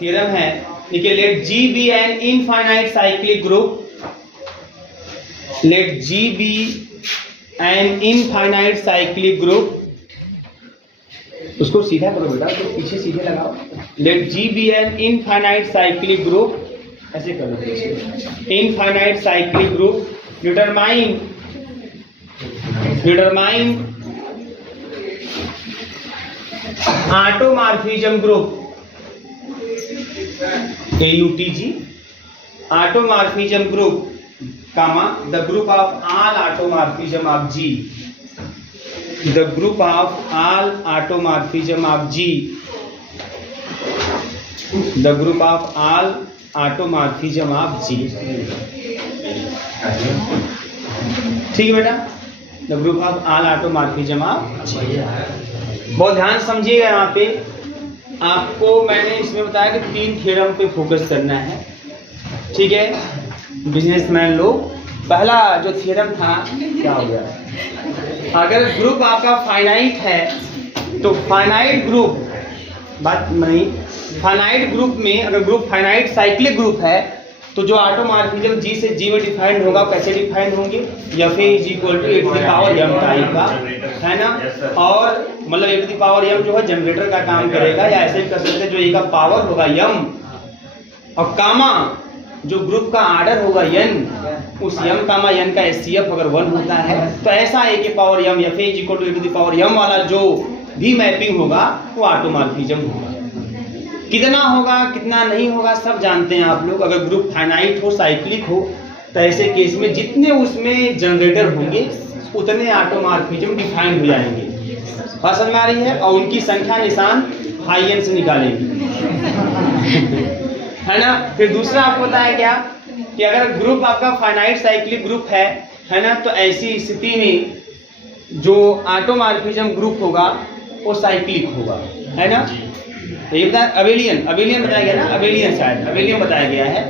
Theorem है, देखिए let G be an infinite cyclic group, let G be an infinite cyclic group, उसको सीधा करो बेटा, तो पीछे सीधे लगाओ। Let G be an infinite cyclic group, ऐसे करो, infinite cyclic group determine automorphism group AUTG, automorphism group, comma the group of all automorphism of G, the group of all automorphism of G, the group of all automorphism of G, ठीक है बेटा, the group of all automorphism of G। बहुत ध्यान समझिएगा, यहाँ पे आपको मैंने इसमें बताया कि 3 थ्योरम पे फोकस करना है, ठीक है बिजनेसमैन लोग। पहला जो थ्योरम था क्या हो गया, अगर ग्रुप आपका फाइनाइट है तो फाइनाइट ग्रुप, बात नहीं, फाइनाइट ग्रुप में अगर ग्रुप फाइनाइट साइक्लिक ग्रुप है तो जो ऑटोमॉर्फिज्म जी से जी में डिफाइंड होगा, कैसे डिफाइंड होंगे, F is equal to A to the power M type का, है ना। और मतलब A to the power M जो है जनरेटर का काम करेगा, या ऐसे भी कर सकते हैं जो ए का पावर होगा एम, और कामा जो ग्रुप का आर्डर होगा एन, उस एम कामा एन का एचसीएफ अगर 1 होता है तो ऐसा ए के power M F is equal to A to the power M वाला जो भी मैपिंग होगा वो ऑटोमॉर्फिज्म होगा। कितना होगा कितना नहीं होगा सब जानते हैं आप लोग। अगर ग्रुप फाइनाइट हो, साइक्लिक हो, तो ऐसे केस में जितने उसमें जनरेटर होंगे उतने ऑटोमॉर्फिज्म डिफाइंड हो जाएंगे, बात समझ में आ रही है, और उनकी संख्या निशान हाई एन से निकालेंगे है ना। फिर दूसरा आपको बताया क्या कि अगर ग्रुप आपका फाइनाइट साइक्लिक ग्रुप है ना, तो ऐसी स्थिति में जो ऑटोमॉर्फिज्म ग्रुप होगा वो साइक्लिक होगा, है ना। ये बताया अबेलियन बताया गया ना, अबेलियन शायद अबेलियन बताया गया है,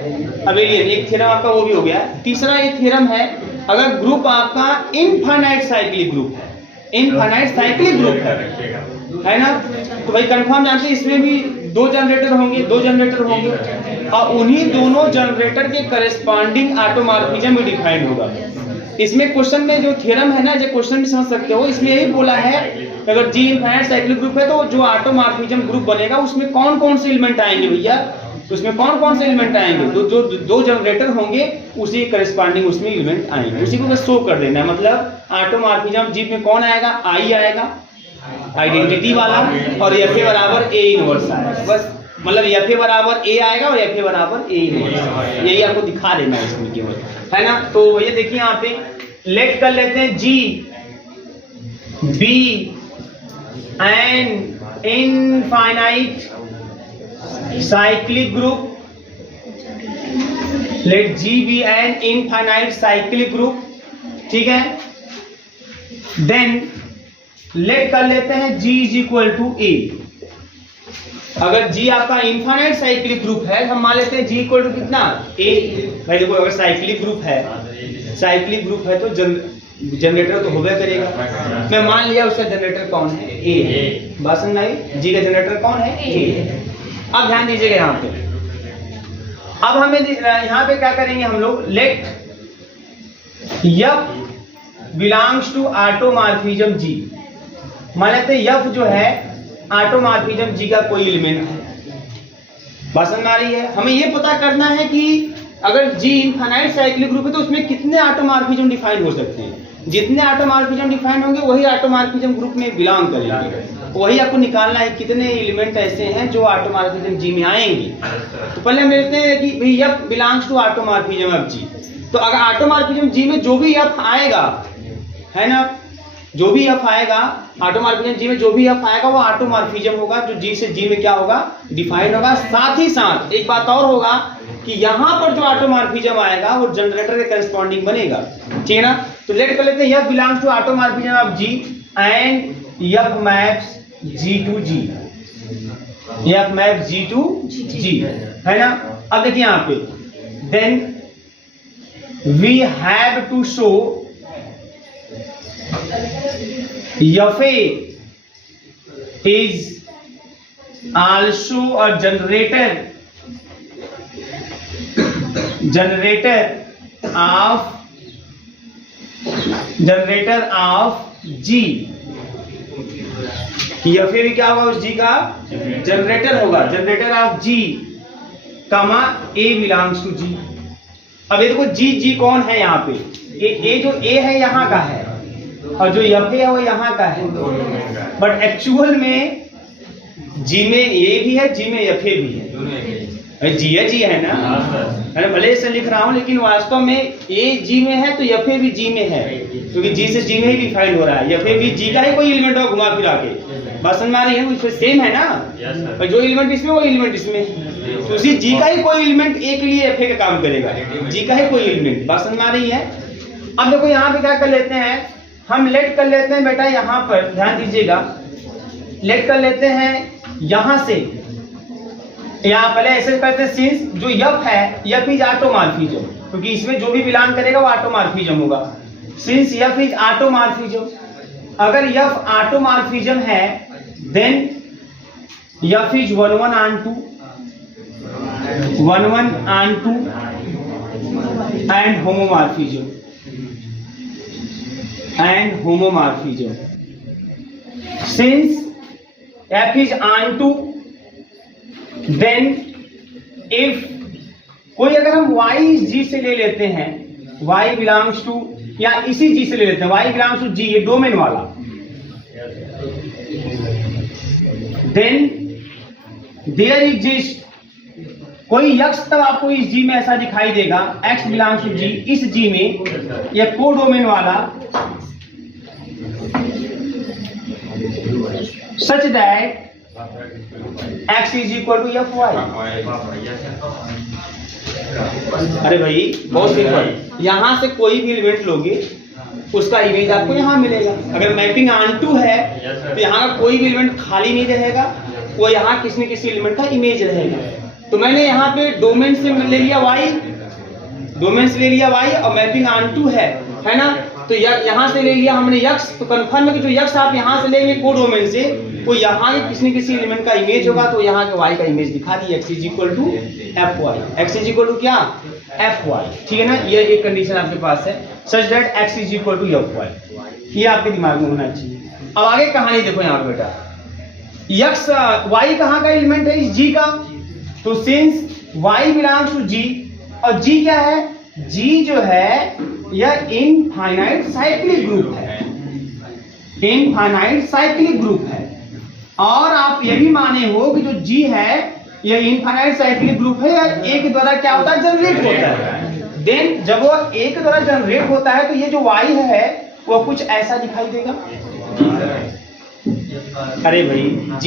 अबेलियन एक थ्योरम आपका वो भी हो गया। तीसरा ये थ्योरम है, अगर ग्रुप आपका इनफाइनाइट साइक्लिक ग्रुप है, इनफाइनाइट साइक्लिक ग्रुप है ना, तो भाई कंफर्म जानते हैं इसमें भी 2 जनरेटर होंगे और उन्हीं दोनों जनरेटर के करस्पॉन्डिंग ऑटोमॉर्फिज्म भी डिफाइंड होगा। इसमें क्वेश्चन में जो थ्योरम है ना, जो क्वेश्चन भी समझ सकते हो, इसमें यही बोला है अगर जी इनफाइनाइट साइक्लिक ग्रुप है तो जो ऑटोमॉर्फिज्म ग्रुप बनेगा उसमें कौन कौन से एलिमेंट आएंगे भैया, उसमें कौन कौन से एलिमेंट आएंगे, जो 2 जनरेटर होंगे उसी करस्पॉन्डिंग उसमें एलिमेंट आएंगे, उसी को बस शो कर देना है। मतलब ऑटोमॉर्फिज्म जी में कौन आएगा, आई आएगा आइडेंटिटी वाला, और एफ ए बराबर ए इनवर्स आएगा, बस मतलब एफ ए बराबर ए आएगा और एफ ए बराबर ए इनवर्स, यही आपको दिखा देना है इसमें केवल, है ना। तो ये देखिए यहाँ पे लेट कर लेते हैं G be an infinite cyclic group, let G be an infinite cyclic group, ठीक है। देन लेट कर लेते हैं G is equal to A. अगर G आपका इनफाइनाइट साइक्लिक ग्रुप है हम मान लेते हैं G इक्वल टू कितना, A। भाई देखो अगर साइक्लिक ग्रुप है तो जनरेटर तो होगा करेगा, मैं मान लिया उसका जनरेटर कौन है, A है, बात समझ आई, G का जनरेटर कौन है, A है। अब ध्यान दीजिएगा यहाँ पे, अब हमें यहाँ पे क्या करेंगे हम लोग, let F belongs to automorphism G, मान लेते हैं F जो है ऑटोमॉर्फिज्म G का कोई एलिमेंट है, बात समझ में आ रही है। हमें ये पता करना है कि अगर G इनफाइनाइट साइक्लिक ग्रुप है तो उसमें कितने ऑटोमॉर्फिज्म डिफाइन हो सकते हैं, जितने ऑटोमॉर्फिज्म डिफाइन होंगे वही ऑटोमॉर्फिज्म ग्रुप में बिलोंग करेंगे, वही आपको निकालना है कितने एलिमेंट ऐसे हैं जो ऑटोमॉर्फिज्म G में आएंगे। तो पहले हम देखते हैं कि भाई F belongs to automorphism of G, तो अगर ऑटोमॉर्फिज्म G में जो भी F आएगा, है ना, जो भी F आएगा ऑटोमॉर्फिज्म G में जो भी F आएगा वो ऑटोमॉर्फिज्म होगा जो G से G में क्या होगा, डिफाइंड होगा। साथ ही साथ एक बात और होगा कि यहाँ पर जो ऑटोमॉर्फिज्म आएगा वो जनरेटर के करस्पॉन्डिंग बनेगा, ठीक है ना। तो लेट कर लेते हैं F belongs to automorphism of G and F maps G to G, F maps G to G, है ना। अब देखिए यहाँ पे then we have to show F is also a generator generator of G, F A भी क्या होगा उस जी का जनरेटर होगा, जनरेटर ऑफ जी कमा ए बिलोंग्स टू जी। अब ये देखो जी कौन है यहाँ पे, ए जो ए है यहाँ का है और जो एफ ए है वो यहाँ का है, बट एक्चुअल में जी में ए भी है, जी में एफ ए भी है, जी है ना, अरे भले से लिख रहा हूँ लेकिन वास्तव में ए जी में है तो एफ ए भी जी में है, क्योंकि जी से जी में ही डिफाइंड हो रहा है, एफ ए भी जी का ही कोई एलिमेंट होगा घुमा फिरा के, बात समझ में आ रही है, उसमें सेम है ना, और जो एलिमेंट इसमें वो एलिमेंट इसमें, तो उसी जी का ही कोई एलिमेंट ए के लिए एफ ए का काम करेगा, जी का ही कोई एलिमेंट, बात समझ में आ रही है। अब देखो यहाँ पे क्या कर लेते हैं, हम लेट कर लेते हैं बेटा, यहाँ पर ध्यान दीजिएगा, लेट कर लेते हैं यहाँ से, यहाँ पहले ऐसे करते हैं, सिंस जो यफ है यफ इज ऑटोमॉर्फिज्म, क्योंकि इसमें जो भी बिलोंग करेगा वो ऑटोमॉर्फिज्म होगा, सिंस यफ इज ऑटोमॉर्फिज्म, अगर यफ ऑटोमॉर्फिज्म है then F is 1 1 on 2 and homomorphism, since f is onto, then if कोई अगर हम y इस g से ले लेते हैं, y belongs to, या इसी g से ले लेते हैं, y belongs to g, ये डोमेन वाला, then there exists, कोई यक्ष तब आपको इस जी में ऐसा दिखाई देगा, x बिलोंग्स टू जी, इस जी में यह कोडोमेन वाला, such that x is equal to F Y. अरे भाई बहुत सिंपल, यहां से कोई भी एलिमेंट लोगे उसका इमेज आपको यहां मिलेगा, अगर मैपिंग ऑन टू है तो यहाँ का कोई भी एलिमेंट खाली नहीं रहेगा, वो यहाँ किसी न किसी एलिमेंट का इमेज रहेगा। तो मैंने यहाँ पे डोमेन से ले लिया y, डोमेन से ले लिया y और मैपिंग ऑन टू है ना, तो यहाँ से ले लिया हमने यक्ष, तो कंफर्म है कि जो यक्ष आप यहाँ से लेंगे को डोमेन से, वो यहाँ के किसी न किसी एलिमेंट का इमेज होगा, तो यहाँ के y का इमेज दिखा दी, x is equal to F Y, X is equal to क्या एफ वाई, ठीक है ना, ये एक कंडीशन आपके पास है, such that x is equal to F Y, ये आपके दिमाग में होना चाहिए। अब आगे कहानी देखो यहाँ पे बेटा, यक्ष y कहाँ का एलिमेंट है, इस g का, तो since y belongs to g, और g क्या है, g जो है यह इनफाइनाइट साइक्लिक ग्रुप है, इनफाइनाइट साइक्लिक ग्रुप है, और आप ये भी माने हो कि जो g है यह इनफाइनाइट साइक्लिक ग्रुप है, और a के द्वारा क्या होता है, जनरेट होता है, देन जब वो a के द्वारा जनरेट होता है तो ये जो y है वो कुछ ऐसा दिखाई देगा। अरे भाई g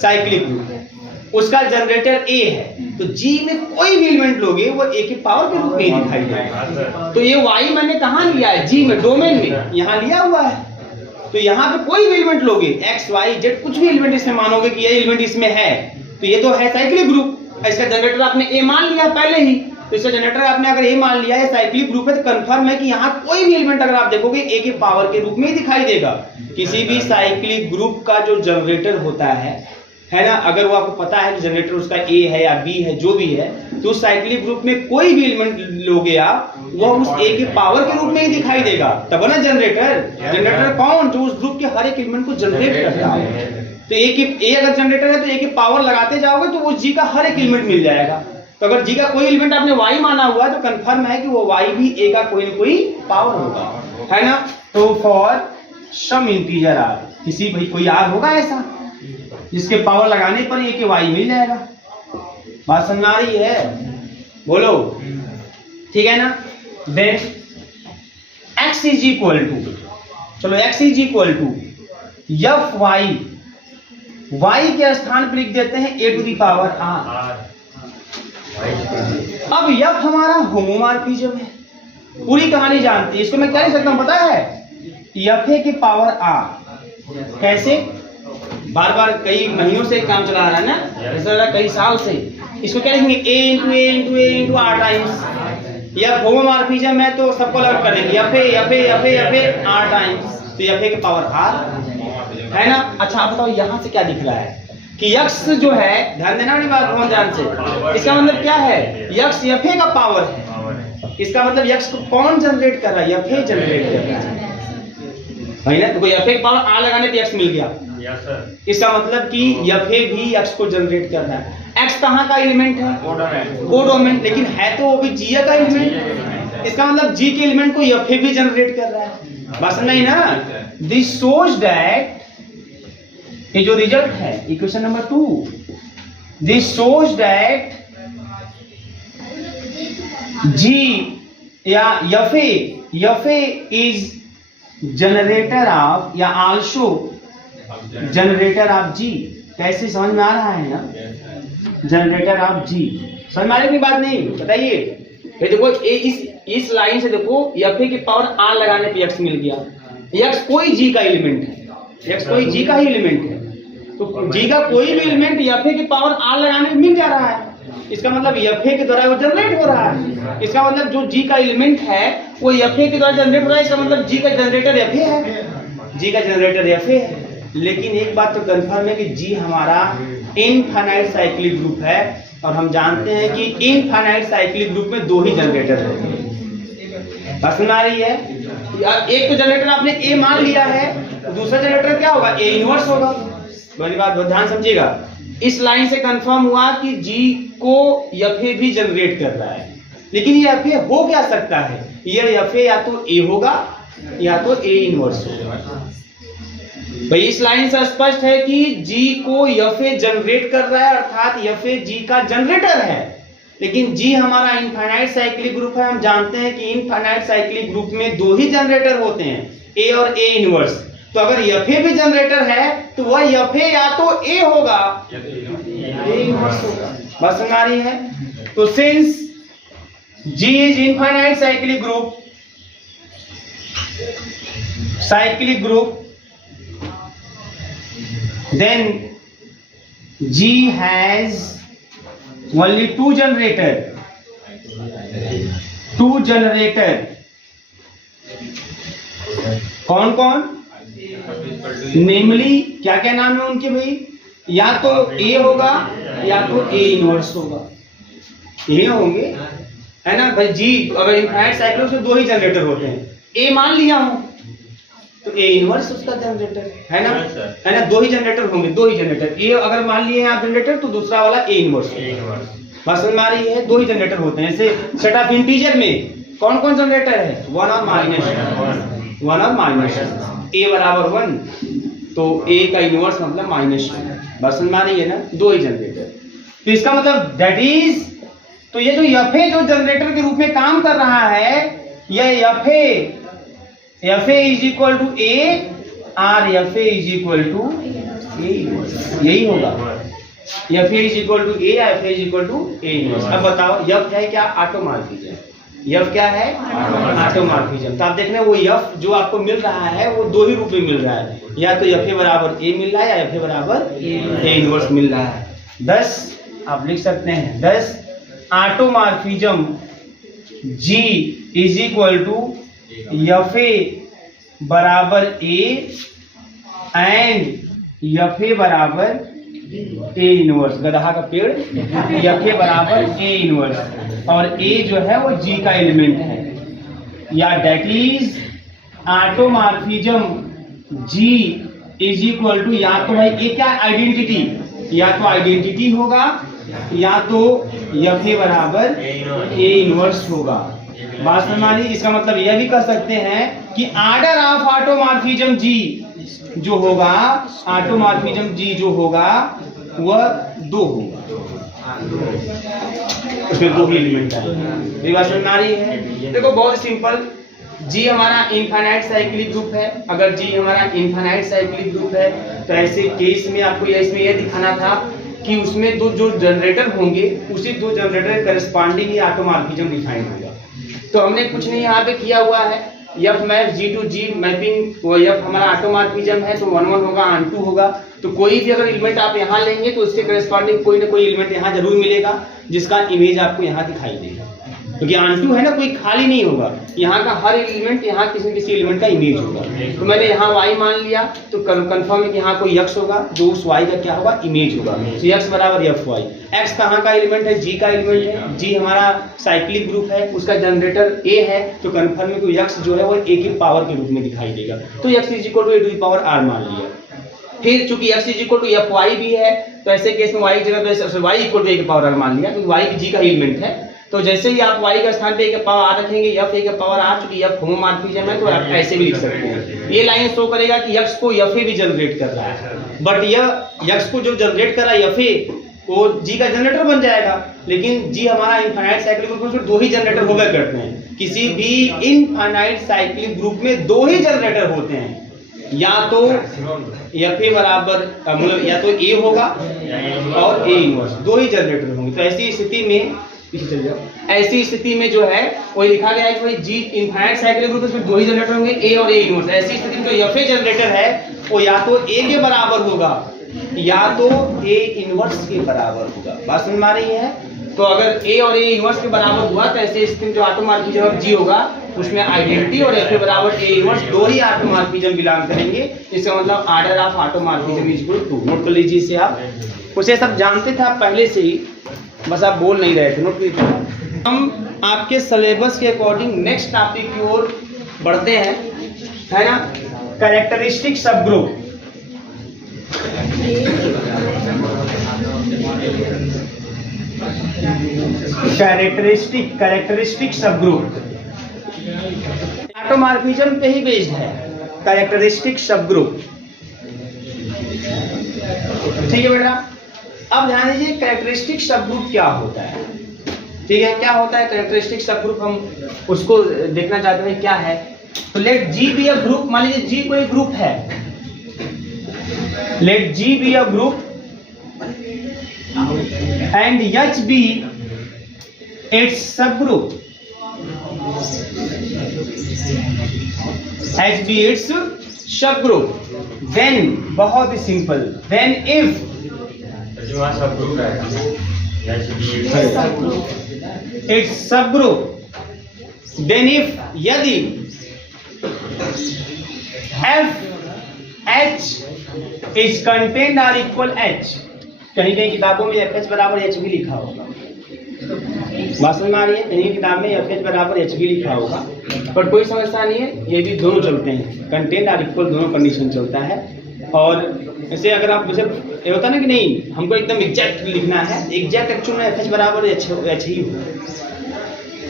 साइक्लिक ग्रुप है, उसका जनरेटर A है, तो G में कोई भी एलिमेंट लोगे वो A की पावर के रूप में ही दिखाई देगा। तो ये Y मैंने कहाँ लिया है, G में, डोमेन में, यहाँ लिया हुआ है, तो यहाँ पे कोई भी एलिमेंट लोगे X Y Z, कुछ भी एलिमेंट इसमें मानोगे कि ये एलिमेंट इसमें है, तो ये तो है साइक्लिक ग्रुप, इसका जनरेटर आपने A मान लिया पहले ही, तो इसका जनरेटर आपने अगर A मान लिया है, साइक्लिक ग्रुप है, तो कंफर्म है कि यहाँ कोई भी एलिमेंट अगर आप देखोगे A के पावर के रूप में ही दिखाई देगा। किसी भी साइक्लिक ग्रुप का जो जनरेटर होता है ना, अगर वो आपको पता है कि जनरेटर उसका A है या B है, जो भी है, तो उस साइक्लिक ग्रुप में कोई भी एलिमेंट लोगे आप, वो उस A के पावर के रूप में ही दिखाई देगा, तब ना जनरेटर। जनरेटर कौन, जो उस ग्रुप के हर एक एलिमेंट को जनरेट करता है। तो A अगर जनरेटर है तो A की पावर लगाते जाओगे तो उस G का हर एक एलिमेंट मिल जाएगा। तो अगर G का कोई एलिमेंट आपने Y माना हुआ है तो कंफर्म है कि वो Y भी A का कोई ना कोई पावर होगा, है ना। तो फॉर सम इंटीजर R, किसी भाई कोई R होगा ऐसा जिसके पावर लगाने पर A के Y मिल जाएगा। बात समझ आ रही है, बोलो, ठीक है ना। Then x is equal to, चलो x is equal to F Y, y के स्थान पर लिख देते हैं a to the power r। अब f हमारा होमोमॉर्फिज्म है, पूरी कहानी जानती है, इसको मैं क्या लिख सकता हूं पता है, एफ ए की पावर r। कैसे, बार बार कई महीनों से काम चला रहा है ना, ऐसा कई साल से, इसको क्या लिखेंगे a into A into A into r times. यह होमोमॉर्फिज्म है तो सबको अलग कर देंगे, F A F A F A F A r times, तो एफ ए की पावर r, है ना। अच्छा आप बताओ यहां से क्या दिख रहा है कि x जो है, ध्यान देना वाली बात बहुत ध्यान से, इसका मतलब क्या है, x एफ ए का पावर है इसका मतलब यक्स को कौन जनरेट कर रहा है? यफे जनरेट कर रहा है ना। तो यफे के पावर आर लगाने पे एक्स मिल गया। इसका मतलब कि यफे भी एक्स को जनरेट कर रहा है। एक्स कहाँ का एलिमेंट है? कोडोमेन, लेकिन है तो वो भी जी का एलिमेंट। इसका मतलब जी के एलिमेंट को यफे भी जनरेट कर रहा है। बात समझ नहीं ना? दिस शोज दैट, ये जो रिजल्ट है equation number 2, this shows that G या यफे इज जनरेटर ऑफ या आल्सो जनरेटर ऑफ जी। कैसे समझ में आ रहा है ना? जनरेटर ऑफ जी समझ में आ रही बात नहीं? बताइए। ये देखो इस लाइन से देखो यफे की पावर आर लगाने पे एक्स मिल गया। एक्स कोई जी का एलिमेंट है, एक्स कोई जी का ही एलिमेंट है, तो जी का कोई भी एलिमेंट यफे की पावर आर लगाने पे मिल जा रहा है। इसका मतलब यफे के द्वारा वो जनरेट हो रहा है। इसका मतलब जो जी का एलिमेंट है वो यफे के द्वारा जनरेट हो रहा है। इसका मतलब जी का जनरेटर यफे है, जी का जनरेटर यफे है। लेकिन एक बात तो कंफर्म है कि जी हमारा इनफाइनाइट साइक्लिक ग्रुप है, और हम जानते हैं कि इनफाइनाइट साइक्लिक ग्रुप में 2 ही जनरेटर है। बात सुन आ रही है? एक तो जनरेटर आपने ए मान लिया है, तो दूसरा जनरेटर क्या होगा? ए इनवर्स होगा। बड़ी बात ध्यान समझिएगा। इस लाइन से कंफर्म हुआ कि जी को यफे भी जनरेट कर रहा है। लेकिन ये यफे हो क्या सकता है? ये यफे या तो ए होगा या तो ए इनवर्स होगा। भाई इस लाइन से स्पष्ट है कि जी को यफे जनरेट कर रहा है, अर्थात यफे जी का जनरेटर है। लेकिन जी हमारा इनफाइनाइट साइक्लिक ग्रुप है। हम जानते हैं कि इनफाइनाइट साइक्लिक ग्रुप में 2 ही जनरेटर होते हैं, ए और ए इनवर्स। तो अगर यफे भी जनरेटर है तो वह यफे या तो ए होगा ए इनवर्स होगा। बात समझ आ रही है? तो since G is infinite cyclic group then G has only 2 generator कौन कौन? नेमली क्या क्या नाम है उनके भाई? या तो ए होगा या तो ए इनवर्स होगा। ये होंगे, है ना भाई। जी अगर इनफाइनाइट साइक्लिक में 2 ही जनरेटर होते हैं, ए मान लिया हूं तो ए इनवर्स उसका जनरेटर है ना, है ना। 2 ही जनरेटर होंगे, 2 ही जनरेटर। ए अगर मान लिए हैं आप जनरेटर तो दूसरा वाला ए इनवर्स। बात समझ में आ रही है? 2 ही जनरेटर होते हैं। जैसे सेट ऑफ इंटीजर में कौन कौन जनरेटर है? 1 और माइनस। ए बराबर 1 तो ए का इनवर्स मतलब -1। बात समझ में आ रही है ना? 2 ही जनरेटर। तो इसका मतलब दैट इज, तो ये जो यफे जो जनरेटर के रूप में काम कर रहा है, यह यफे इज इक्वल टू ए और यफे is equal to A inverse. यही होगा। यफे इज इक्वल टू ए, यफे is equal to A inverse. अब बताओ यफ है क्या? ऑटोमॉर्फिज्म। यफ क्या है? ऑटोमॉर्फिज्म। तो आप देख रहे हैं वो यफ जो आपको मिल रहा है वो 2 ही रूप में मिल रहा है, या तो यफे बराबर ए मिल रहा है या यफे बराबर ए इनवर्स मिल रहा है। 10 आप लिख सकते हैं 10 automorphism G is equal to यफे बराबर ए एंड यफे बराबर ए इनवर्स। गधा का पेड़। यफे बराबर ए इनवर्स, और ए जो है वो जी का एलिमेंट है, या that is automorphism G is equal to, या तो भाई ए क्या आइडेंटिटी, या तो आइडेंटिटी होगा या तो यफे बराबर ए इनवर्स होगा। बात समझ में? इसका मतलब यह भी कह सकते हैं कि ऑर्डर ऑफ ऑटोमॉर्फिज्म जी जो होगा, ऑटोमॉर्फिज्म जी जो होगा वह 2 होगा। उसमें 2 ही एलिमेंट है। मेरी बात समझ में आ रही है? देखो बहुत सिंपल। जी हमारा इनफाइनाइट साइक्लिक ग्रुप है। अगर जी हमारा इनफाइनाइट साइक्लिक ग्रुप है तो ऐसे केस में आपको इसमें यह दिखाना था कि उसमें 2 जो जनरेटर होंगे उसी 2 जनरेटर करस्पॉन्डिंग ही ऑटोमॉर्फिज्म डिफाइन होगा। तो हमने कुछ नहीं यहाँ पे किया हुआ है। F map G to G mapping, वो यफ हमारा ऑटोमॉर्फिज्म है तो 1 1 होगा, 2 होगा। तो कोई भी अगर एलिमेंट आप यहाँ लेंगे तो उसके करस्पॉन्डिंग कोई ना कोई एलिमेंट यहाँ जरूर मिलेगा जिसका इमेज आपको यहाँ दिखाई देगा। क्योंकि ऑन2 है ना, कोई खाली नहीं होगा, यहाँ का हर एलिमेंट यहाँ किसी न किसी एलिमेंट का इमेज होगा। तो मैंने यहाँ y मान लिया तो कंफर्म है कि यहाँ कोई x होगा जो उस y का क्या होगा, इमेज होगा। तो x बराबर fy, x कहाँ का एलिमेंट है, g का एलिमेंट है, g हमारा साइक्लिक ग्रुप है, उसका जनरेटर a है, तो कंफर्म है कि x जो है वो a की पावर के रूप में दिखाई देगा। तो x = a to the power r मान लिया। फिर चूंकि x = fy भी है, तो ऐसे केस में y की जगह पे y = a की पावर r मान लिया, तो y g का एलिमेंट है। तो जैसे ही आप y का स्थान पे a की पावर r रखेंगे, f a की पावर r, चूंकि f होमोमॉर्फिज्म है तो आप ऐसे भी लिख सकते हैं। ये लाइन शो करेगा कि x को f a भी जनरेट कर रहा है, बट यह x को जो जनरेट कर रहा है f a वो g का जनरेटर बन जाएगा। लेकिन g हमारा इनफाइनाइट साइक्लिक ग्रुप में 2 ही जनरेटर होगा करते हैं। किसी भी इनफाइनाइट साइक्लिक ग्रुप में 2 ही जनरेटर होते हैं, या तो fa बराबर मतलब या तो a होगा और a इनवर्स, 2 ही जनरेटर होंगे। तो ऐसी स्थिति में पीछे चल जाओ, ऐसी स्थिति में जो है वही लिखा गया है कि भाई जी इनफाइनाइट साइक्लिक ग्रुप में 2 ही जनरेटर होंगे, a और a इनवर्स। ऐसी स्थिति में जो fa जनरेटर है वो या तो a के बराबर होगा या तो a इनवर्स के बराबर होगा। बात समझ में आ रही है? तो अगर a और a इनवर्स के बराबर हुआ तो ऐसे स्थिति में जो ऑटोमॉर्फिज्म g होगा उसमें आइडेंटिटी और fa बराबर a inverse 2 he automorphism belong करेंगे। इसका मतलब ऑर्डर ऑफ ऑटोमॉर्फिज्म = 2। नोट कर लीजिए इसे आप, उसे सब जानते थे आप पहले से ही, बस आप बोल नहीं रहे थे। नोट कीजिए। हम आपके सिलेबस के अकॉर्डिंग नेक्स्ट टॉपिक की ओर बढ़ते हैं, है ना। कैरेक्टरिस्टिक सब ग्रुप। कैरेक्टरिस्टिक सब ग्रुप ऑटोमॉर्फिज्म पे ही बेस्ड है। कैरेक्टरिस्टिक सब ग्रुप, ठीक है बेटा। अब ध्यान दीजिए कैरेक्टरिस्टिक सब ग्रुप क्या होता है, ठीक है। क्या होता है कैरेक्टरिस्टिक सब ग्रुप, हम उसको देखना चाहते हैं क्या है। तो let G be a group, मान लीजिए G कोई ग्रुप है, let G be a group and H be its subgroup, H be its subgroup, then बहुत ही simple, then if subgroup है its subgroup, then if यदि F H is contained or equal H, कहीं कहीं किताबों में F H बराबर H भी लिखा होगा, बात समझ में आ रही है। कहीं किताब में एफ एच बराबर एच भी लिखा होगा, पर कोई समस्या नहीं है, ये भी दोनों चलते हैं, कंटेंट आर इक्वल दोनों कंडीशन चलता है। और ऐसे अगर आप जैसे ये होता है ना कि नहीं हमको एकदम एग्जैक्ट लिखना है, एग्जैक्ट एक्चुअल में एफ एच बराबर एच ही हो।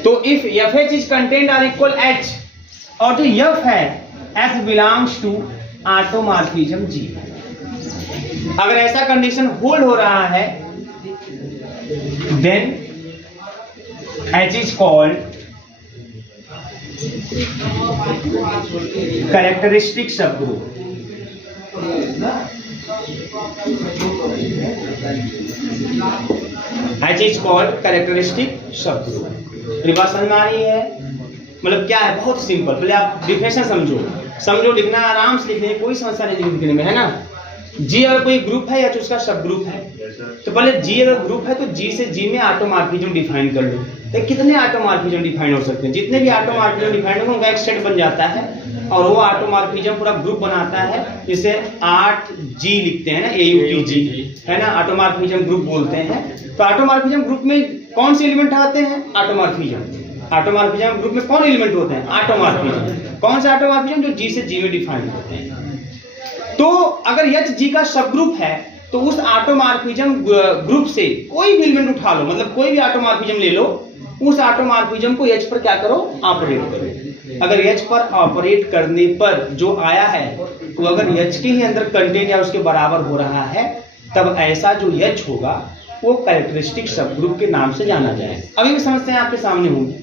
तो if F H is contained or equal H और जो एफ है F belongs to automorphism G, अगर ऐसा कंडीशन होल्ड हो रहा है then H is called characteristic subgroup. H is called characteristic subgroup. ये बात समझ में आ रही है? मतलब क्या है, बहुत सिंपल। पहले आप डिफिनेशन समझो, लिखना आराम से लिखने, कोई समस्या नहीं लिखने में, है ना। जी अगर कोई ग्रुप है या तो उसका सब ग्रुप है, तो पहले जी अगर ग्रुप है तो जी से जी में ऑटोमॉर्फिज्म डिफाइन कर लो। तो कितने ऑटोमॉर्फिज्म डिफाइन हो सकते हैं? जितने भी ऑटोमॉर्फिज्म डिफाइन होंगे उनका एक सेट बन जाता है और वो ऑटोमॉर्फिज्म पूरा ग्रुप बनाता है, जिसे 8G लिखते हैं ना, AUTG, है ना, ऑटोमॉर्फिज्म ग्रुप बोलते हैं। तो ऑटोमॉर्फिज्म ग्रुप में कौन से एलिमेंट आते हैं? ऑटोमॉर्फिज्म ग्रुप में कौन एलिमेंट होते हैं? ऑटोमॉर्फिज्म। कौन से ऑटोमॉर्फिज्म? जो जी से जी में डिफाइन होते हैं। तो अगर H G का सब ग्रुप है तो उस ऑटोमॉर्फिज्म ग्रुप से कोई भी एलिमेंट उठा लो, मतलब कोई भी ऑटोमॉर्फिज्म ले लो, उस ऑटोमॉर्फिज्म को H पर क्या करो? ऑपरेट करो। अगर H पर ऑपरेट करने पर जो आया है तो अगर H के ही अंदर कंटेंट या उसके बराबर हो रहा है, तब ऐसा जो H होगा वो कैरेक्टरिस्टिक सबग्रुप के नाम से जाना जाए। अभी भी समस्याएं आपके सामने होंगी,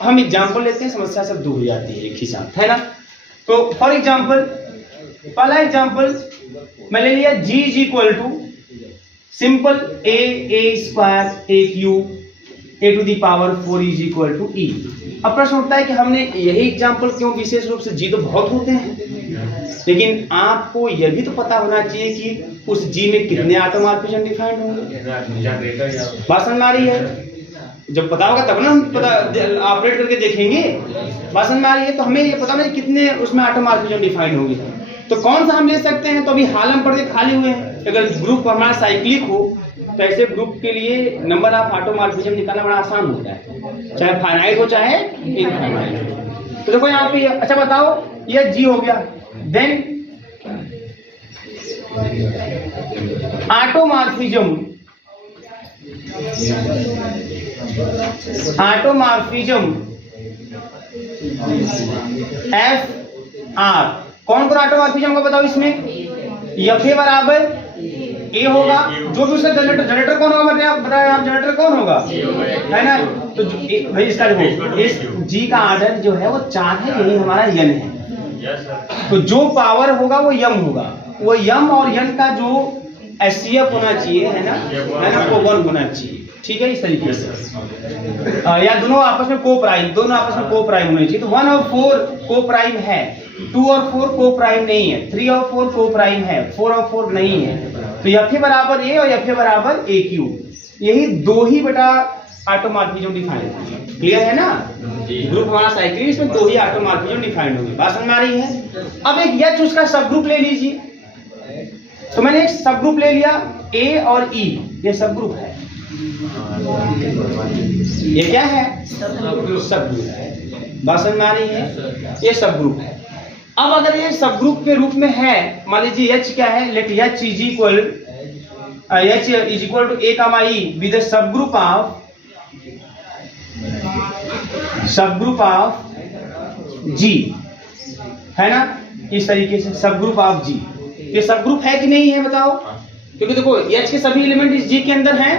हम एग्जांपल लेते हैं, समस्या सब दूर हो जाती है एक ही साथ, है ना। तो फॉर एग्जांपल, पहला एग्जांपल मैं ले लिया G is equal to simple a square a³ a to the power 4 is equal to e। अब प्रश्न उठता है कि हमने यही एग्जांपल क्यों, विशेष रूप से G तो बहुत होते हैं, लेकिन आपको यह भी तो पता होना चाहिए कि उस G में कितने ऑटोमॉर्फिज्म डिफाइंड होंगे। बात समझ में आ रही है? जब पता होगा तब ना हम पता ऑपरेट करके देखेंगे। बात समझ में आ रही है? तो हमें ये पता नहीं कितने उसमें ऑटोमॉर्फिज्म डिफाइन होगी, तो कौन सा हम ले सकते हैं। तो अभी हाल हम पढ़ के खाली हुए हैं। अगर ग्रुप हमारा साइक्लिक हो तो ऐसे ग्रुप के लिए नंबर ऑफ ऑटोमॉर्फिज्म निकालना बड़ा आसान होता है, चाहे फाइनाइट हो चाहे इनफाइनाइट। तो देखो यहाँ पे, अच्छा बताओ ये जी हो गया। देन ऑटोमॉर्फिज्म एफ आर, कौन कौन ऑटोमॉर्फिज्म को बताओ इसमें? एफ ए बराबर ए होगा, जो भी उसका जनरेटर कौन होगा बताया आप, जनरेटर कौन होगा, है ना। तो भाई इसका देखो, इस जी का आर्डर जो है वो 4 है, यही हमारा यन है। तो जो पावर होगा वो यम होगा, वो यम और यन का जो एचसीएफ होना चाहिए, है ना, वो 1 होना चाहिए। ठीक है, इस तरीके से या दोनों आपस में को प्राइम, दोनों आपस में को प्राइम होने चाहिए। तो 1 और 4 को प्राइम है, 2 और 4 को प्राइम नहीं है, 3 और 4 को प्राइम है, 4 और 4 नहीं है। तो एफ ए बराबर ए और एफ ए बराबर ए क्यू, यही दो ही बेटा ऑटोमॉर्फिज्म डिफाइन है। क्लियर है ना? ग्रुप हमारा साइक्लिक, इसमें 2 ही ऑटोमॉर्फिज्म डिफाइन होंगे। बात समझ में आ रही है? अब एक एच उसका सब ग्रुप ले लीजिए। तो मैंने एक सब ग्रुप ले लिया, ए और ई, ये सब ग्रुप है। ये क्या है? सब ग्रुप है। बात समझ में आ रही है? ये सब ग्रुप है। अब अगर ये सब ग्रुप के रूप में है, मान लीजिए एच क्या है, let H is equal to A comma E with the subgroup of G, है ना, इस तरीके से सब ग्रुप ऑफ जी। ये सब ग्रुप है कि नहीं है बताओ? क्योंकि देखो एच के सभी एलिमेंट इस जी के अंदर हैं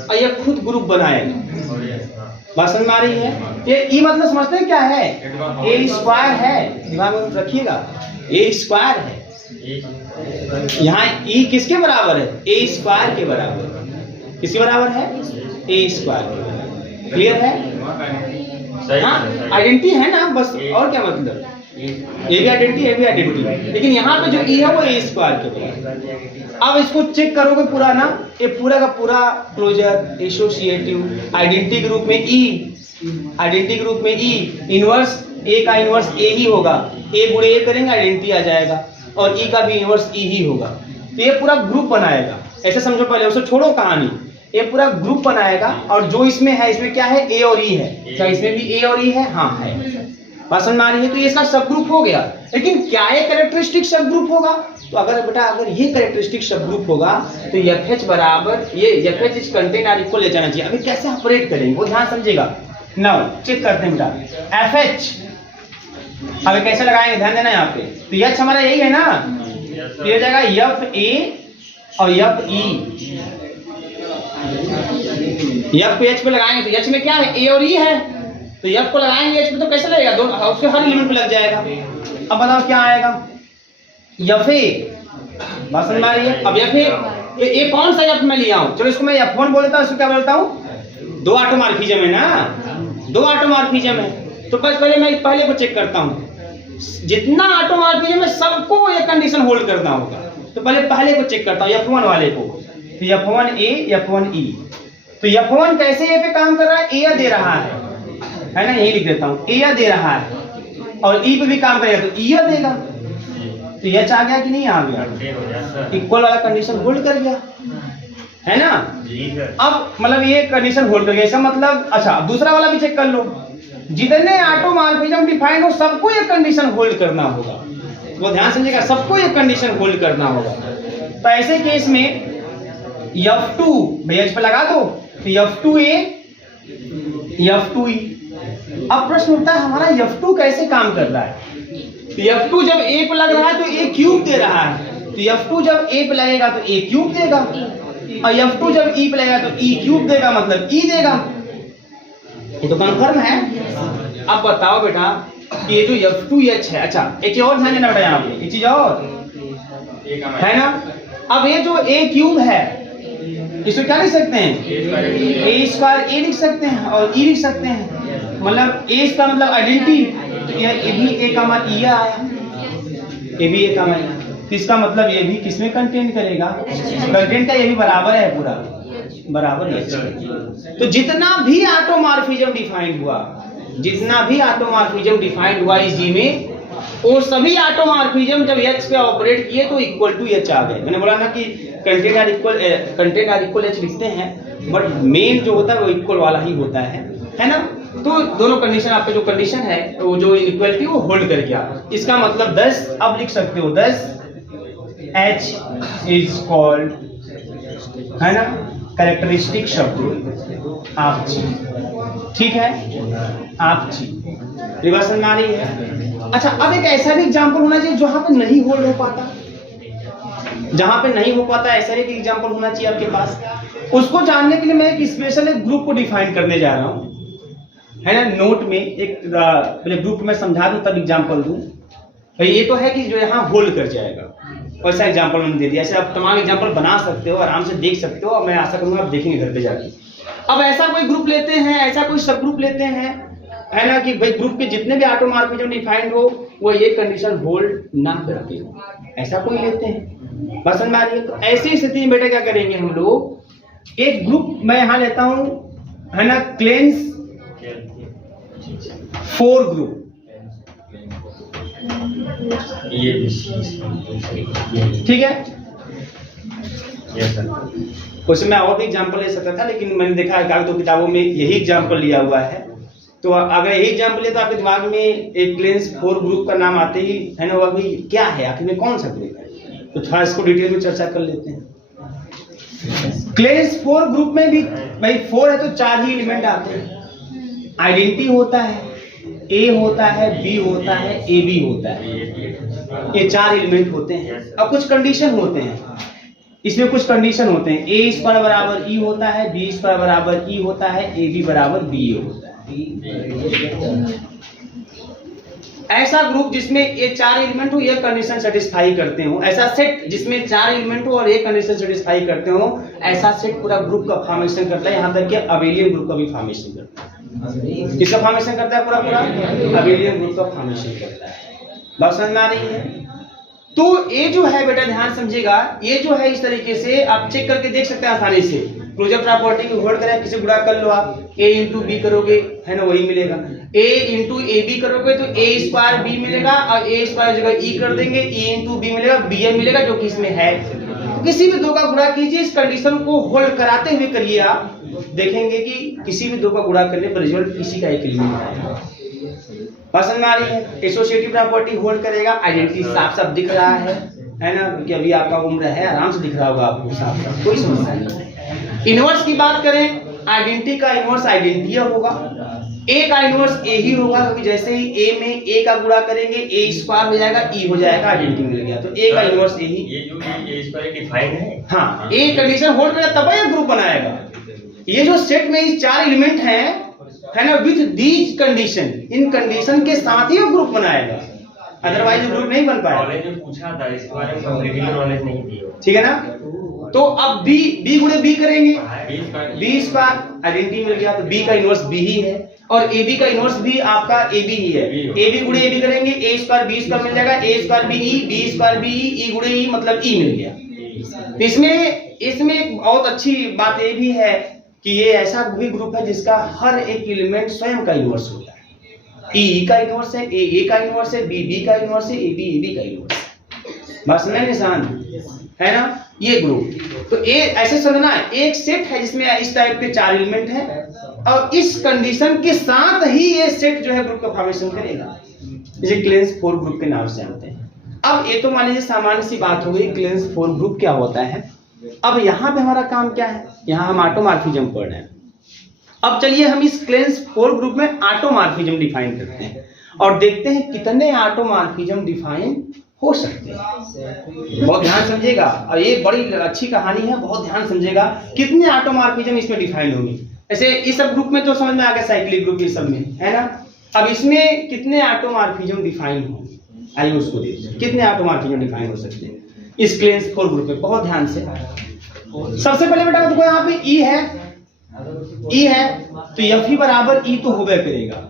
और ये खुद ग्रुप बनाएगा। बात समझ में आ रही है? ये ई मतलब समझते हैं क्या है? ए स्क्वायर है, दिमाग में रखिएगा, ए स्क्वायर है। यहाँ ई किसके बराबर है? ए स्क्वायर के बराबर। किसके बराबर है? ए स्क्वायर के बराबर। क्लियर है? हाँ, आइडेंटिटी है ना, बस और क्या मतलब, ये भी आइडेंटिटी, ये भी आइडेंटिटी, लेकिन यहाँ पे जो ई है वो ए स्क्वायर के बराबर। अब इसको चेक करोगे पूरा ना, ये पूरा का पूरा क्लोजर एसोसिएटिव आइडेंटिटी के रूप में ई, आइडेंटिटी के रूप में ई, इनवर्स ए का इनवर्स ए ही होगा, ए गुणे ए करेंगे आइडेंटिटी आ जाएगा, और ई का भी इनवर्स ई ही होगा। तो ये पूरा ग्रुप बनाएगा। ऐसे समझो, पहले उसे छोड़ो कहानी, ये पूरा ग्रुप बनाएगा। और जो इसमें है, इसमें क्या है? ए और ई है। क्या इसमें भी ए और ई है? हाँ है। बात समझ में आ रही है? तो ये इसका सब ग्रुप हो गया। लेकिन क्या ये कैरेक्टरिस्टिक सब ग्रुप होगा? तो अगर बेटा अगर ये कैरेक्टरिस्टिक सब ग्रुप होगा तो एफएच बराबर ये F H is contain or equal ले जाना चाहिए। अभी कैसे ऑपरेट करेंगे वो ध्यान समझिएगा। नाउ चेक करते हैं बेटा एफएच अभी कैसे लगाएंगे, ध्यान देना यहाँ पे। तो एच हमारा यही है ना, तो ये जाएगा एफ ए और एफ ई। एफ को एच पे लगाएंगे तो एच में क्या है? ए और ई है। तो एफ को लगाएंगे एच पे तो कैसे लगेगा? दो उसके हर एलिमेंट पे लग जाएगा। अब बताओ क्या आएगा? F A. बात समझ में आ रही है? अब एफ ए कौन सा एफ मैं लिया हूं? चलो इसको मैं F1 बोल देता हूं। इसको क्या बोलता हूं? 2 ऑटोमॉर्फिज्म है ना, 2 ऑटोमॉर्फिज्म है। तो बस पहले मैं पहले को चेक करता हूं। जितना ऑटोमॉर्फिज्म है सबको ये कंडीशन होल्ड करना होगा। तो पहले को चेक करता हूं, F1 वाले को। तो F1 ए F1 ई। तो F1 कैसे ए पे काम कर रहा है? ए दे रहा है ना, यही लिख देता हूं, ए दे रहा है, और ई पे भी काम करेगा तो ई देगा। तो एच आ गया कि नहीं आ गया? इक्वल वाला कंडीशन होल्ड कर गया, है ना। अब मतलब ये कंडीशन होल्ड कर गया, इसका मतलब अच्छा दूसरा वाला भी चेक कर लो। जितने ऑटोमॉर्फिज्म डिफाइंड हो सबको ये कंडीशन होल्ड करना होगा। वो ध्यान समझिएगा, सबको ये कंडीशन होल्ड करना होगा। तो ऐसे केस में F2 एच पे लगा दो तो F2A F2E। अब प्रश्न उठता है हमारा F2 कैसे काम कर रहा है? तो F2 जब A पे लग रहा है तो A क्यूब दे रहा है। तो F2 जब A पे लगेगा तो A क्यूब देगा, और F2 जब E पे लगेगा तो E क्यूब देगा, मतलब E देगा। ये तो कंफर्म है। अब बताओ बेटा कि ये जो F2H है, अच्छा एक चीज और ध्यान देना बेटा, यहाँ पे एक चीज और है ना। अब ये जो A क्यूब है इसको क्या लिख सकते हैं? ए स्क्वायर ए लिख सकते हैं और ई लिख सकते हैं। मतलब ए का मतलब आइडेंटिटी, तो ये भी ए का मान ई आया, ये भी ए का मान। इसका मतलब ये भी किसमें कंटेन करेगा? कंटेंट का ये भी बराबर है पूरा, बराबर H। तो जितना भी ऑटोमॉर्फिज्म डिफाइंड हुआ इस जी में, वो सभी ऑटोमॉर्फिज्म जब H पे ऑपरेट किए तो इक्वल टू H आ गए। मैंने बोला ना कि कंटेंट आर इक्वल H लिखते हैं, बट मेन जो होता है वो इक्वल वाला ही होता है ना। तो दोनों कंडीशन, आपका जो कंडीशन है वो जो इनइक्वालिटी वो होल्ड कर गया। इसका मतलब 10 अब लिख सकते हो, 10 H इज कॉल्ड, है ना, कैरेक्टरिस्टिक शब्द आप जी, ठीक है, आप जी। रिवर्स में आ रही है। अच्छा, अब एक ऐसा भी एग्जांपल होना चाहिए जहां पे नहीं होल्ड हो पाता, ऐसा एक एग्जांपल होना चाहिए आपके पास। उसको जानने के लिए मैं एक स्पेशल एक ग्रुप को डिफाइन करने जा रहा हूं, है ना। नोट में एक पहले ग्रुप में समझा दूं तब एग्जांपल दूं। तो ये तो है कि जो यहाँ होल्ड कर जाएगा, वैसा एग्जांपल मैंने दे दिया। ऐसे आप तमाम एग्जांपल बना सकते हो, आराम से देख सकते हो, और मैं आशा करूंगा आप देखेंगे घर पे जाके। अब ऐसा कोई ग्रुप लेते हैं, ऐसा कोई सब ग्रुप लेते हैं, है ना, कि भाई ग्रुप के जितने भी ऑटोमॉर्फिज्म डिफाइंड हो वो ये कंडीशन होल्ड ना करते हो, ऐसा कोई लेते हैं। बस समझ आ रही है। तो ऐसी स्थिति में बेटा क्या करेंगे हम लोग, एक ग्रुप मैं यहां लेता हूं, है ना, क्लेंस 4 ग्रुप, ठीक है। उसमें मैं और भी एग्जांपल ले सकता था, लेकिन मैंने देखा है तो किताबों में यही एग्जांपल लिया हुआ है। तो अगर यही एग्जांपल है तो आपके दिमाग में एक क्लेंस 4 ग्रुप का नाम आते ही, है ना, वो क्या है आखिर में, कौन सा ग्रुप है। तो थोड़ा इसको डिटेल में चर्चा कर लेते हैं। क्लेंस 4 ग्रुप में भी भाई 4 है तो 4 ही एलिमेंट आते हैं। आइडेंटिटी होता है, ए होता है, बी होता है, ए बी होता है, ये 4 एलिमेंट होते हैं। अब कुछ कंडीशन होते हैं, इसमें कुछ कंडीशन होते हैं। ए स्क्वायर बराबर ई होता है, बी स्क्वायर बराबर ई होता है, ए बी बराबर बी होता है। ऐसा ग्रुप जिसमें ये 4 एलिमेंट हो, ये कंडीशन सेटिस्फाई करते हो, ऐसा सेट जिसमें 4 एलिमेंट हो और ये कंडीशन सेटिस्फाई करते हो, ऐसा सेट पूरा ग्रुप का फॉर्मेशन करता है। यहां तक कि अबेलियन ग्रुप का भी फॉर्मेशन करता है। किसका फॉर्मेशन करता है? पूरा अबेलियन ग्रुप का फॉर्मेशन करता है। बात समझ में आ रही है? तो ये जो है बेटा ध्यान समझिएगा, ये जो है इस तरीके से आप चेक करके देख सकते हैं आसानी से। क्लोजर प्रॉपर्टी को होल्ड करें, किसी गुणा कर लो आप, a इंटू बी करोगे, है ना, वही मिलेगा। a इंटू ए बी करोगे तो a स्क्वायर b मिलेगा, और a स्क्वायर जगह e कर देंगे, e इंटू बी मिलेगा, bm मिलेगा, जो कि इसमें है। तो किसी भी दो का गुणा कीजिए, इस कंडीशन को होल्ड कराते हुए करिए, आप देखेंगे कि किसी भी दो का गुणा करने पर रिजल्ट किसी का एक एलिमेंट आएगा। पसंद में आ रही है? एसोसिएटिव प्रॉपर्टी होल्ड करेगा, आइडेंटिटी साफ साफ दिख रहा है ना, क्योंकि अभी आपका उम्र है, आराम से दिख रहा होगा आपको साफ साफ, कोई समस्या नहीं। इनवर्स की बात करें, आइडेंटिटी का इनवर्स आइडेंटिटी होगा, ए का इनवर्स ए ही होगा, क्योंकि जैसे ही ए में ए का गुणा करेंगे ए स्क्वायर हो जाएगा, ई हो जाएगा, आइडेंटिटी मिल गया। तो ए का इनवर्स ए ही, ये जो ए स्क्वायर डिफाइन है, हाँ, ए कंडीशन होल्ड करेगा तब ये ग्रुप बनाएगा। ये जो सेट में इस 4 एलिमेंट हैं, है ना, with these condition, in condition के साथ ही वो ग्रुप बनाएगा, अदरवाइज ग्रुप नहीं बन पाएगा। कॉलेज में पूछा था, इसके बारे में कंप्लीटली नॉलेज नहीं थी, ठीक है ना। तो अब बी गुणे बी करेंगे, बी स्क्वायर आइडेंटिटी मिल गया, तो बी का इनवर्स बी ही है, और ए बी का इनवर्स भी आपका ए बी ही है। ए बी गुणे ए बी करेंगे, ए स्क्वायर बी स्क्वायर मिल जाएगा, A square B square B E गुणे ई मतलब ई मिल गया। तो इसमें एक बहुत अच्छी बात ये भी है कि ये ऐसा भी ग्रुप है जिसका हर एक एलिमेंट स्वयं का इनवर्स होता है। ई का इनवर्स है, ए का इनवर्स है, बी का इनवर्स है, ए बी का इनवर्स है। बस में निशान है ना ये ग्रुप। तो ये ऐसे समझना है, एक सेट है जिसमें इस टाइप के 4 एलिमेंट हैं, और इस कंडीशन के साथ ही ये सेट जो है ग्रुप का फॉर्मेशन करेगा, जिसे क्लेंस 4 ग्रुप के नाम से जानते हैं। अब ये तो मान लीजिए सामान्य सी बात हो गई, क्लेंस 4 ग्रुप क्या होता है। अब यहाँ पे हमारा काम क्या है, यहाँ हम ऑटोमॉर्फिज्म पढ़ रहे हैं। अब चलिए हम इस क्लेंस 4 ग्रुप में ऑटोमॉर्फिज्म डिफाइन करते हैं और देखते हैं कितने ऑटोमॉर्फिज्म डिफाइन हो सकते हैं। बहुत ध्यान समझिएगा, और ये बड़ी अच्छी कहानी है, बहुत ध्यान समझिएगा कितने ऑटोमॉर्फिज्म इसमें डिफाइन होंगे। ऐसे इस सब ग्रुप में तो समझ में आ गया, साइक्लिक ग्रुप ये सब में, है ना। अब इसमें कितने ऑटोमॉर्फिज्म डिफाइन होंगे, आइए उसको देखते हैं, कितने ऑटोमॉर्फिज्म डिफाइन हो सकते हैं इस क्लेंस 4 ग्रुप में। बहुत ध्यान से, सबसे पहले बेटा देखो यहाँ पे ई है, तो एफ ही बराबर ई तो होगा करेगा।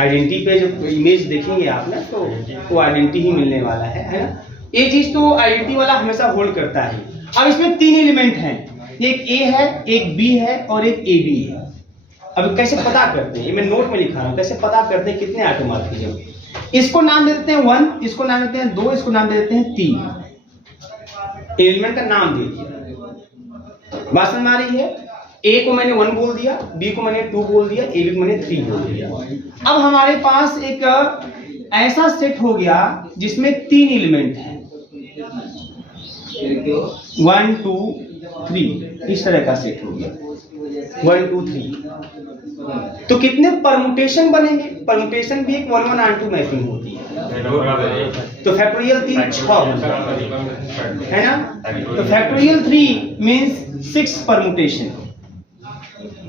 आइडेंटिटी पे जो इमेज देखेंगे आप ना, तो वो आइडेंटिटी ही मिलने वाला है ना। ये चीज तो आइडेंटिटी वाला हमेशा होल्ड करता है। अब इसमें तीन एलिमेंट हैं, एक ए है, एक बी है और एक ए बी है। अब कैसे पता करते हैं, ये मैं नोट में लिखा रहा हूं, कैसे पता करते हैं कितने ऑटोमॉर्फिज्म। इसको नाम दे देते हैं 1, इसको नाम देते हैं 2, इसको नाम दे देते हैं 3। एलिमेंट का नाम दे दिया, बात समझ में आ रही है। ए को मैंने 1 बोल दिया, बी को मैंने 2 बोल दिया, ए बी को मैंने 3 बोल दिया। अब हमारे पास एक ऐसा सेट हो गया जिसमें 3 एलिमेंट हैं, 1 2 3, इस तरह का सेट हो गया 1 2 3। तो कितने परमुटेशन बनेंगे? परमुटेशन भी एक 1 1 और 2 मैपिंग होती है, तो फैक्टोरियल 3 6 है ना। तो फैक्टोरियल 3 मींस 6 परमुटेशन।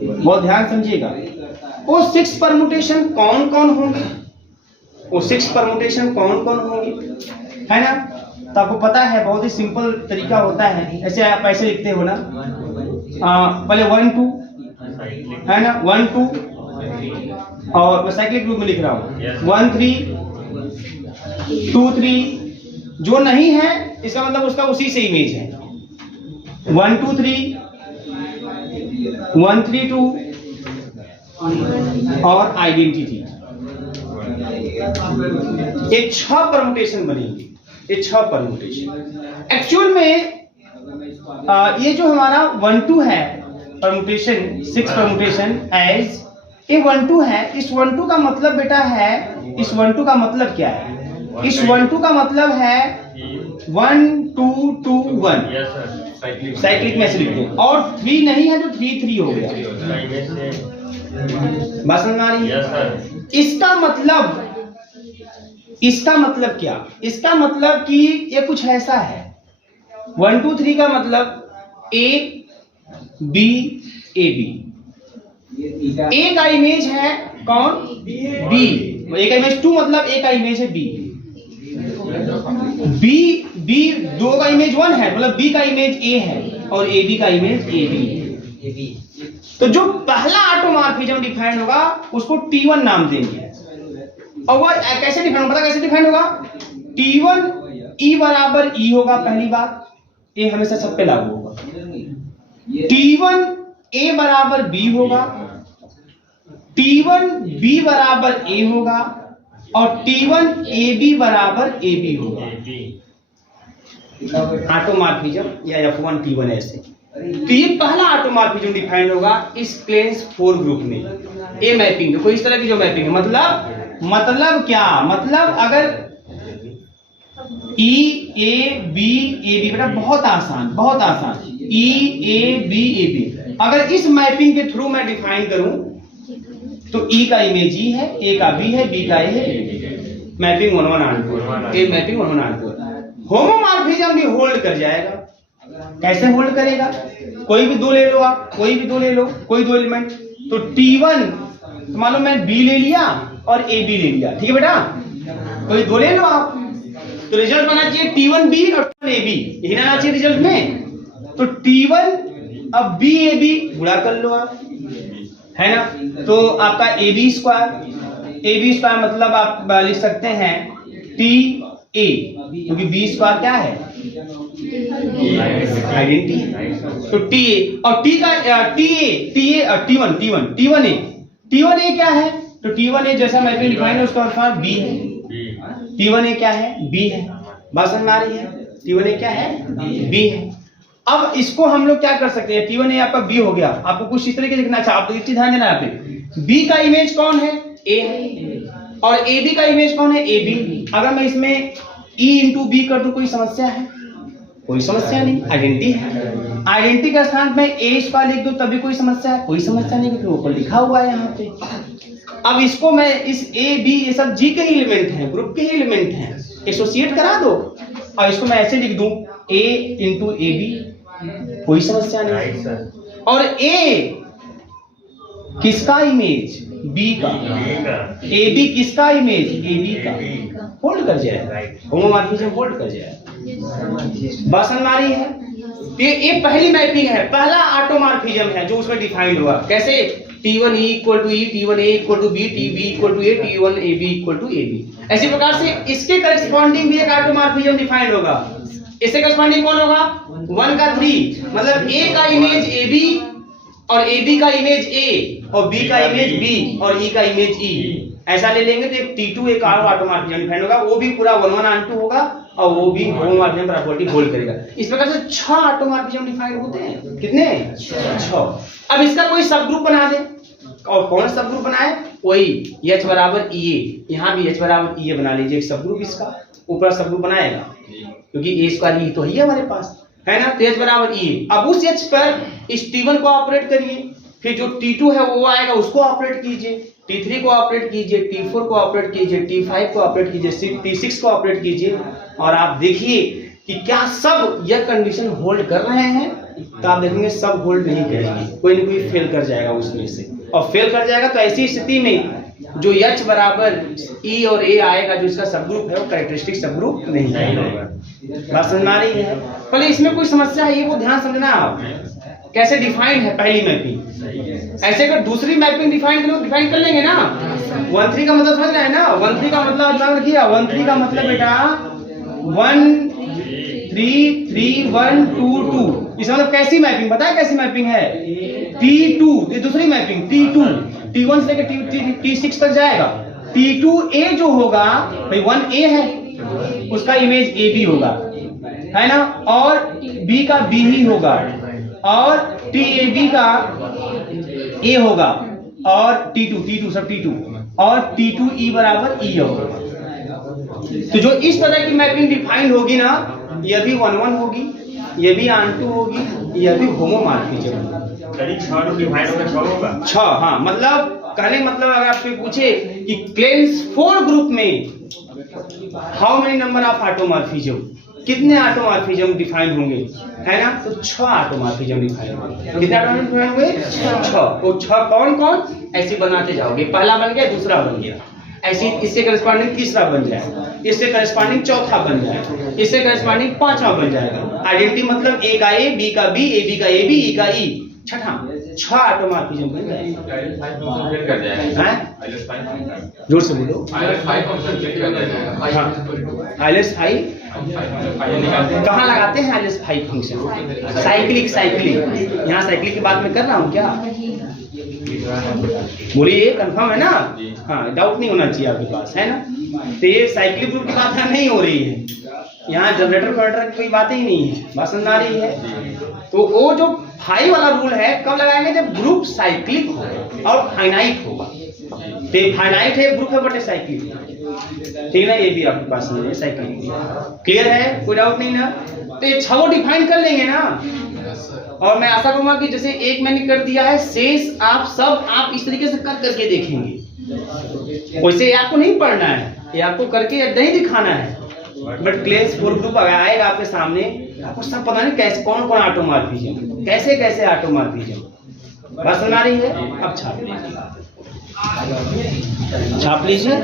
बहुत ध्यान समझिएगा, वो 6 परमुटेशन कौन कौन होंगे, वो 6 परमुटेशन कौन कौन होंगे, है ना। तो आपको पता है बहुत ही सिंपल तरीका होता है, ऐसे आप ऐसे लिखते हो ना, पहले 1 2 है ना, 1 2 और मैं साइक्लिक ग्रुप में लिख रहा हूँ 1 3 2 3। जो नहीं है इसका मतलब उसका उसी से इमेज है, 1 2 3 1 3 2 और आइडेंटिटी। ये 6 परमुटेशन बनेंगे, ये 6 परमुटेशन। एक्चुअल में ये जो हमारा 1 2 है परमुटेशन, 6 परमुटेशन एज ये 1 2 है। इस 1 2 का मतलब बेटा है, इस 1 2 का मतलब क्या है? इस 1 2 का मतलब है 1 2 2 1, साइक्लिक में ऐसे लिखते हैं। और 3 नहीं है तो 3 3 हो गया। बात समझ में आ रही है? इसका मतलब क्या? इसका मतलब कि ये कुछ ऐसा है, 1 2 3 का मतलब ए बी ए बी। ए का इमेज है कौन? बी। ए का इमेज 2 मतलब ए का इमेज है बी। बी 2 का इमेज 1 है मतलब बी का इमेज ए है और ए बी का इमेज ए बी। तो जो पहला ऑटोमॉर्फिज्म डिफाइन होगा उसको T1 नाम देंगे। और वह कैसे डिफाइन होगा? पता कैसे डिफाइन होगा? T1 E बराबर E होगा, पहली बात, ये हमेशा सब पे लागू होगा। T1 A बराबर B होगा, T1 B बराबर A होगा और T1 AB बराबर AB होगा। ऑटोमॉर्फिज्म या F1 T1 ऐसे। तो ये पहला ऑटोमॉर्फिज्म डिफाइन होगा इस क्लेंस 4 ग्रुप में। ए मैपिंग देखो, इस तरह की जो मैपिंग है, मतलब क्या? मतलब अगर E A B A B, बेटा बहुत आसान, बहुत आसान। E A B A B अगर इस मैपिंग के थ्रू मैं डिफाइन करूं तो E का इमेज E है, A का B है, B का A है, मैपिंग 1 1 और 2। ए मैपिंग 1 1 और 2। होमोमॉर्फिज्म भी होल्ड कर जाएगा। कैसे होल्ड करेगा? कोई भी 2 ले लो आप, कोई भी 2 ले लो, कोई 2 एलिमेंट। तो T1 तो मान लो मैं B ले लिया और AB ले लिया, ठीक है बेटा, कोई 2 ले लो आप, तो रिजल्ट बना चाहिए T1B और AB, यही ना चाहिए रिजल्ट में। तो T1 अब BAB गुणा कर लो आप, है ना, तो आपका AB स्क्वायर मतलब आप लिख सकते हैं TA, क्योंकि B स्क्वायर क्या है? आइडेंटिटी। तो TA और T का T1A क्या है? तो T1A जैसा मैपिंग डिफाइन है उसका अर्थ B है। T1A क्या है? B है। बात समझ में आ रही है? T1A क्या है? B है। अब इसको हम लोग क्या कर सकते हैं? T1A आपका B हो गया, आपको कुछ इस तरीके से लिखना चाहिए। आप इतनी ध्यान देना यहाँ पे, B का इमेज कौन है? A है और AB का इमेज कौन है? AB। अगर मैं इसमें E इंटू B कर दूं कोई समस्या है? कोई समस्या नहीं, आइडेंटिटी है। आइडेंटिटी का स्थान में A स्क्वायर लिख दूं तब भी कोई समस्या है? कोई समस्या नहीं, क्योंकि ऊपर लिखा हुआ है यहाँ पे। अब इसको मैं इस A B ये सब G के ही एलिमेंट हैं, ग्रुप के ही एलिमेंट हैं, एसोसिएट करा दो और इसको मैं ऐसे लिख दूं A इंटू ए बी, कोई समस्या नहीं। और A किसका इमेज? B का। AB किसका इमेज? AB का। होल्ड कर जाए, होमोमॉर्फिज्म होल्ड कर जाए। बात समझ में आ रही है? ये पहली मैपिंग है, पहला ऑटोमॉर्फिज्म है जो उसमें डिफाइंड हुआ। कैसे? T1E equal to E, T1A equal to B, TB equal to A, T1AB equal to AB। ऐसी प्रकार से इसके करस्पॉन्डिंग भी एक ऑटोमॉर्फिज्म डिफाइंड होगा। इससे करस्पॉन्डिंग कौन होगा? 1 का 3, मतलब A का इमेज AB और AB का इमेज A और B का इमेज B और E का इमेज E, ऐसा ले लेंगे तो एक T2 एक और ऑटोमॉर्फिज्म डिफाइन होगा, वो भी पूरा 1 1 और 2 होगा और वो भी होमोमॉर्फिज्म प्रॉपर्टी होल्ड करेगा। इस प्रकार से 6 ऑटोमॉर्फिज्म डिफाइन होते हैं। कितने? 6। अब इसका कोई सब ग्रुप बना दे, और कौन सा सब ग्रुप बनाए? वही H बराबर EA, यहाँ भी H बराबर EA बना लीजिए एक सब ग्रुप, इसका ऊपर सब ग्रुप बनाएगा क्योंकि A स्क्वायर E तो ही है हमारे पास, है ना। तो H बराबर EA। अब उस H पर इस T1 को ऑपरेट करिए, फिर जो T2 है वो आएगा उसको ऑपरेट कीजिए, T3 को ऑपरेट कीजिए, T4 को ऑपरेट कीजिए, T5 को ऑपरेट कीजिए, T6 को ऑपरेट कीजिए, और आप देखिए कि क्या सब यह कंडीशन होल्ड कर रहे हैं। तो आप देखेंगे सब होल्ड नहीं करेंगे, कोई ना कोई फेल कर जाएगा उसमें से, और फेल कर जाएगा तो ऐसी स्थिति में जो H बराबर E और A आएगा, जो इसका सब ग्रुप है वो कैरेक्टरिस्टिक सब ग्रुप नहीं होगा। बात समझ में आ रही है? पहले इसमें कोई समस्या है ये वो ध्यान समझना आप, कैसे डिफाइंड है पहली मैपिंग। ऐसे अगर दूसरी मैपिंग डिफाइन कर लेंगे ना, 1 3 का मतलब समझ रहे हैं ना, 1 3 का मतलब ध्यान रखिए, 1 3 का मतलब बेटा 1 3 3 1 2 2, इसका मतलब कैसी मैपिंग बताए? कैसी मैपिंग है? T2, ये दूसरी मैपिंग T2, T1 से लेकर T6 तक जाएगा। T2A जो होगा भाई 1A है, उसका इमेज AB होगा, है ना, और B का B ही होगा, और TAB का A होगा, और T2 सब T2, और T2E बराबर E होगा। तो जो इस तरह की मैपिंग डिफाइंड होगी ना, यह भी 1 1 होगी, यह भी ऑन 2 होगी, यह भी होमोमॉर्फिज्म होगा। 6 डिवाइड होगा 6 होगा 6। हाँ, मतलब कहने मतलब अगर आपसे पूछे कि क्लेम्स 4 ग्रुप में how many number of automorphism, कितने ऑटोमॉर्फिज्म डिफाइन होंगे, है ना, तो 6 ऑटोमॉर्फिज्म डिफाइन होंगे। कितने ऑटोमॉर्फिज्म डिफाइन होंगे? 6। तो 6 कौन कौन? ऐसे बनाते जाओगे, पहला बन गया, दूसरा बन गया, ऐसे इससे करस्पॉन्डिंग तीसरा बन जाएगा, इससे करस्पॉन्डिंग चौथा बन जाएगा, इससे करस्पॉन्डिंग पांचवा बन जाएगा। आइडेंटिटी मतलब A का A, B का B, AB का AB, E का E, छठा 6 ऑटोमॉर्फिज्म बन जाएगा। जोर से बोलो। आइलेस 5 कहाँ लगाते हैं? आइलेस 5 फंक्शन साइक्लिक, यहाँ साइक्लिक की बात मैं कर रहा हूँ क्या? बोलिए, कंफर्म है ना? हाँ, डाउट नहीं होना चाहिए आपके पास, है ना। तो ये साइक्लिक ग्रुप की बात नहीं हो रही है, यहाँ जनरेटर की कोई बात ही नहीं है। बात समझ आ रही है? तो वो जो 5 वाला रूल है कब लगाएंगे? जब ग्रुप साइक्लिक हो और फाइनाइट होगा। तो फाइनाइट है ग्रुप है बट साइक्लिक, ठीक है ना, ये भी आपके पास नहीं है साइक्लिक। क्लियर है? कोई डाउट नहीं ना? तो ये 6 डिफाइन कर लेंगे ना, और मैं आशा करूंगा कि जैसे एक मैंने कर दिया है, शेष आप इस तरीके से कर करके देखेंगे। वैसे आपको नहीं पढ़ना है, ये आपको करके नहीं दिखाना है, बट क्लेम्स 4 ग्रुप अगर आएगा आपके सामने, आपको सब पता नहीं कैसे कौन कौन ऑटोमॉर्फिज्म, कैसे ऑटोमॉर्फिज्म। बात समझ आ रही है? अब छाप लीजिए।